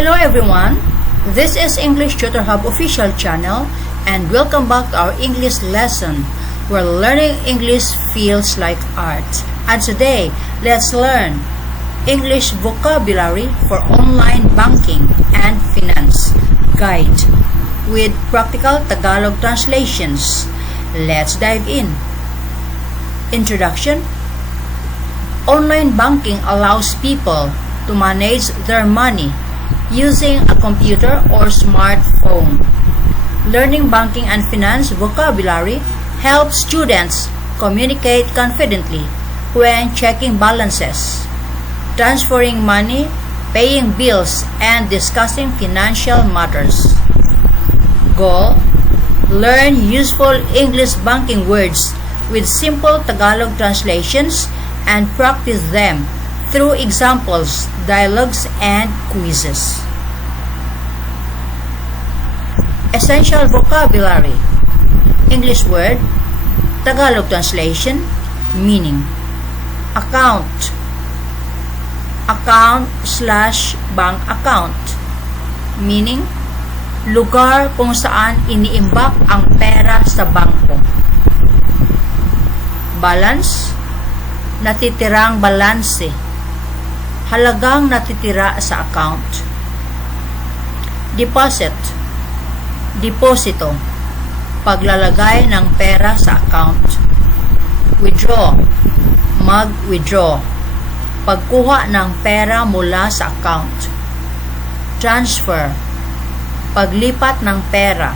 Hello everyone, this is English Tutor Hub official channel and welcome back to our English lesson where learning English feels like art. And today, let's learn English vocabulary for online banking and finance guide with practical Tagalog translations. Let's dive in. Introduction. Online banking allows people to manage their money using a computer or smartphone. Learning banking and finance vocabulary helps students communicate confidently when checking balances, transferring money, paying bills, and discussing financial matters. Goal: learn useful English banking words with simple Tagalog translations and practice them through examples, dialogues, and quizzes. Essential vocabulary. English word, Tagalog translation, meaning. Account, account/bank account, meaning lugar kung saan iniimbak ang pera sa bangko. Balance, natitirang balanse, halagang natitira sa account. Deposit, deposito, paglalagay ng pera sa account. Withdraw, mag-withdraw, pagkuha ng pera mula sa account. Transfer, paglipat ng pera,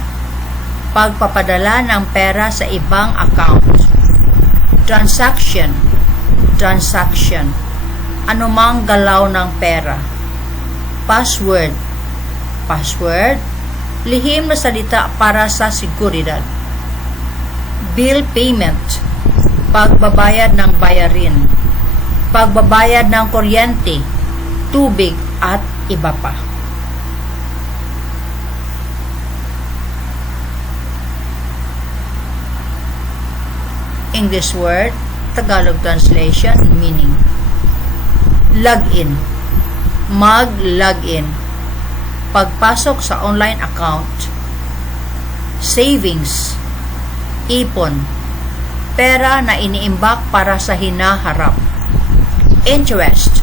pagpapadala ng pera sa ibang account. Transaction, transaction, anumang galaw ng pera. Password, password, lihim na salita para sa seguridad. Bill payment, pagbabayad ng bayarin, pagbabayad ng kuryente, tubig at iba pa. English word, Tagalog translation, meaning. Login, mag-login, pagpasok sa online account. Savings, ipon, pera na iniimbak para sa hinaharap. Interest,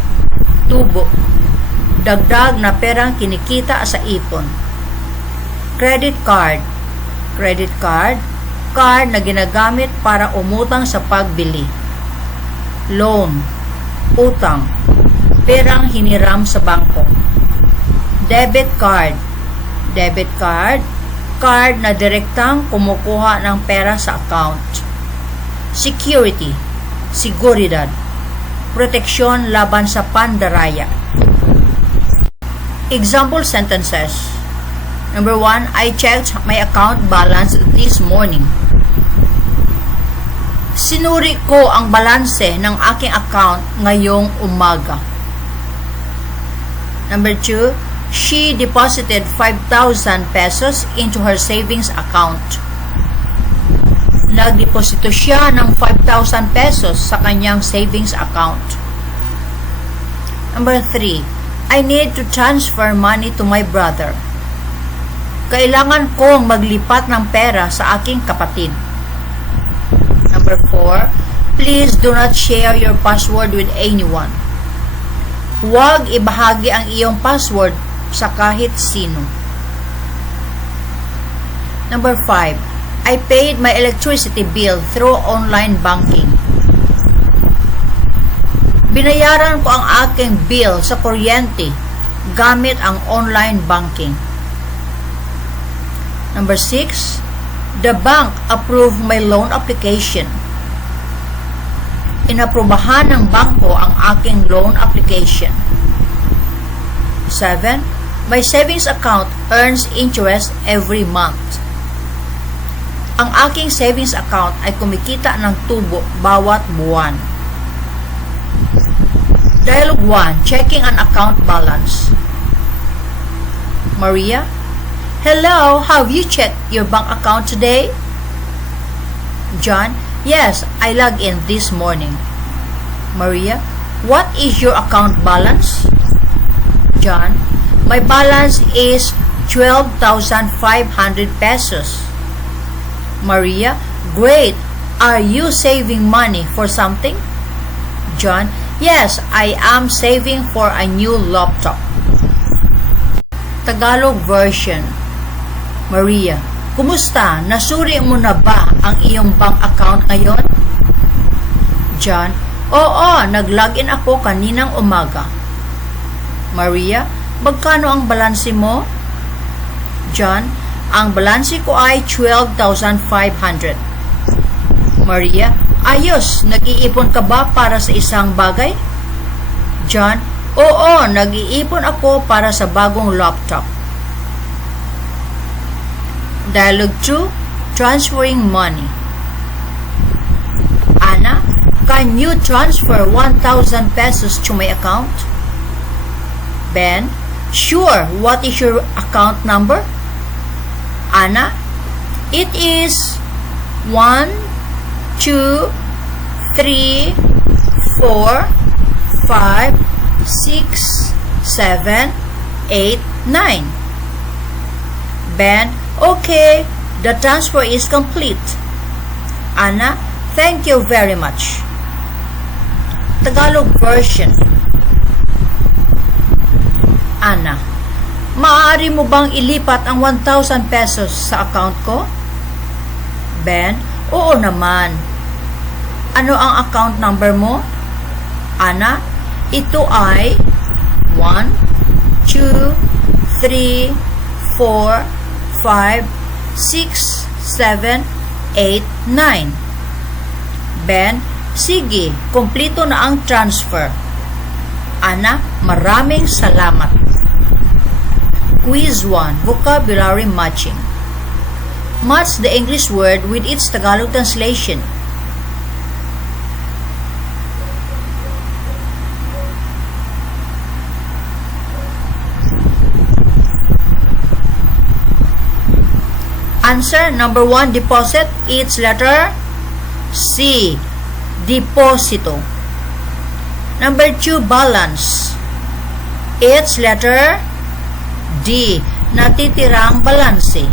tubo, dagdag na perang kinikita sa ipon. Credit card, credit card, card na ginagamit para umutang sa pagbili. Loan, utang, perang hiniram sa bangko. Debit card, debit card, card na direktang kumukuha ng pera sa account. Security, seguridad, proteksyon laban sa pandaraya. Example sentences. Number 1, I checked my account balance this morning. Sinuri ko ang balanse ng aking account ngayong umaga. Number 2, she deposited 5,000 pesos into her savings account. Nagdeposito siya ng 5,000 pesos sa kanyang savings account. Number 3, I need to transfer money to my brother. Kailangan kong maglipat ng pera sa aking kapatid. Number 4, please do not share your password with anyone. Huwag ibahagi ang iyong password sa kahit sino. Number 5, I paid my electricity bill through online banking. Binayaran ko ang aking bill sa kuryente gamit ang online banking. Number 6, the bank approved my loan application. Inaprubahan ng bangko ang aking loan application. 7, my savings account earns interest every month. Ang aking savings account ay kumikita ng tubo bawat buwan. Dialogue 1, checking an account balance. Maria, hello, have you checked your bank account today? John, yes, I logged in this morning. Maria, what is your account balance? John, My balance is 12,500 pesos. Maria, great. Are you saving money for something? John, yes, I am saving for a new laptop. Tagalog version. Maria, kumusta? Nasuri mo na ba ang iyong bank account ngayon? John, oo, nag-login ako kaninang umaga. Maria, magkano ang balanse mo? John, ang balanse ko ay 12,500. Maria, ayos, nag-iipon ka ba para sa isang bagay? John, oo, nag-iipon ako para sa bagong laptop. Dialogue 2, transferring money. Anna, can you transfer 1,000 pesos to my account? Ben, sure. What is your account number? Anna, it is 1, 2, 3, 4, 5, 6, 7, 8, 9. Ben, okay, the transfer is complete. Anna, thank you very much. Tagalog version. Anna, maaari mo bang ilipat ang 1,000 pesos sa account ko? Ben, oo naman. Ano ang account number mo? Anna, ito ay 1, 2, 3, 4, 5, 6, 7, 8, 9. Ben, sige, kumpleto na ang transfer. Anna, maraming salamat. Quiz 1, Vocabulary Matching. Match the English word with its Tagalog translation. Answer number 1, deposit. Its letter C, deposito. Number 2, balance. Its letter D, natitirang balanse.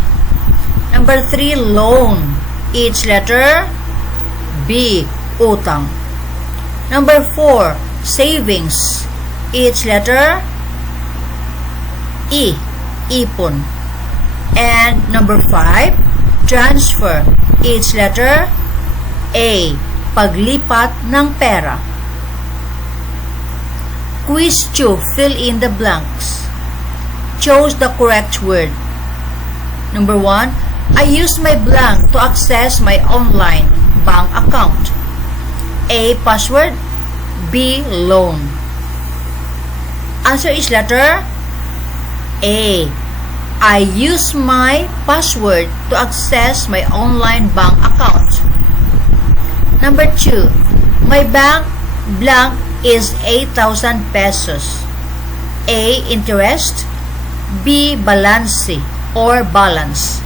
Number 3, loan. Its letter B, utang. Number 4, savings. Its letter E, ipon. And number 5, transfer. Its letter A, paglipat ng pera. Quiz 2, fill in the blanks. Choose the correct word. Number 1, I use my blank to access my online bank account. A, password. B, loan. Answer is letter A. I use my password to access my online bank account. Number 2, my bank blank is 8,000 pesos. A, interest. B, balance or balance.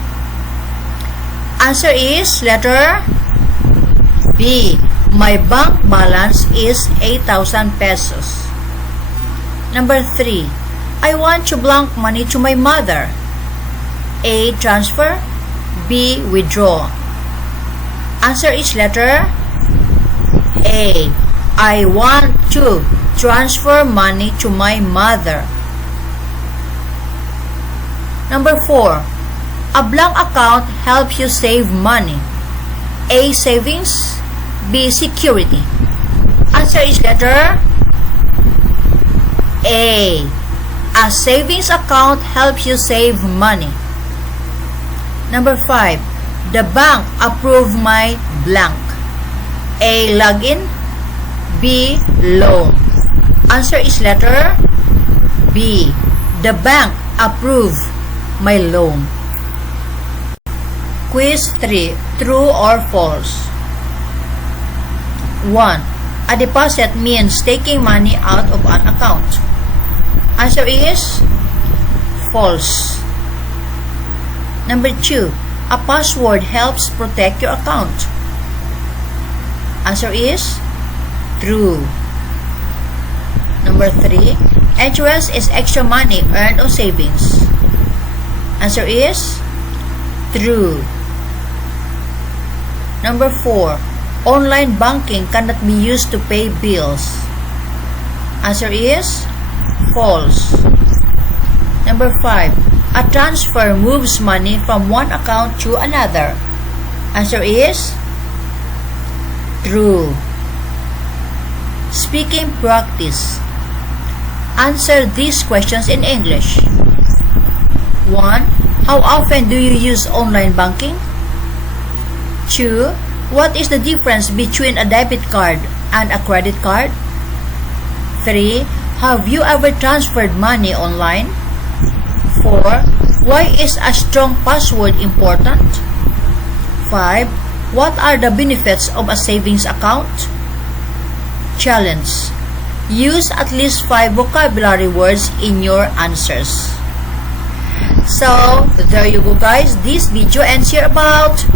Answer is letter B. My bank balance is 8,000 pesos. Number 3, I want to blank money to my mother. A, transfer. B, withdraw. Answer is letter A. I want to transfer money to my mother. Number 4, a blank account helps you save money. A, savings. B, security. Answer is letter A. A savings account helps you save money. Number 5, the bank approved my blank. A, login. B, loan. Answer is letter B. The bank approved my loan. Quiz 3, true or false? 1, a deposit means taking money out of an account. Answer is false. Number 2, a password helps protect your account. Answer is true. Number 3, Interest is extra money earned on savings. Answer is true. Number 4. Online banking cannot be used to pay bills. Answer is false. Number 5. A transfer moves money from one account to another. Answer is true. Speaking practice. Answer these questions in English. 1. How often do you use online banking? 2. What is the difference between a debit card and a credit card? 3. Have you ever transferred money online? 4. Why is a strong password important? 5. What are the benefits of a savings account? Challenge. Use at least 5 vocabulary words in your answers. So, there you go guys. This video ends here about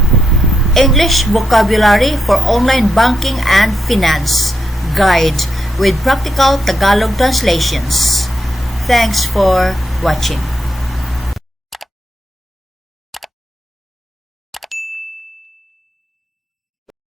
English vocabulary for online banking and finance guide with practical Tagalog translations. Thanks for watching.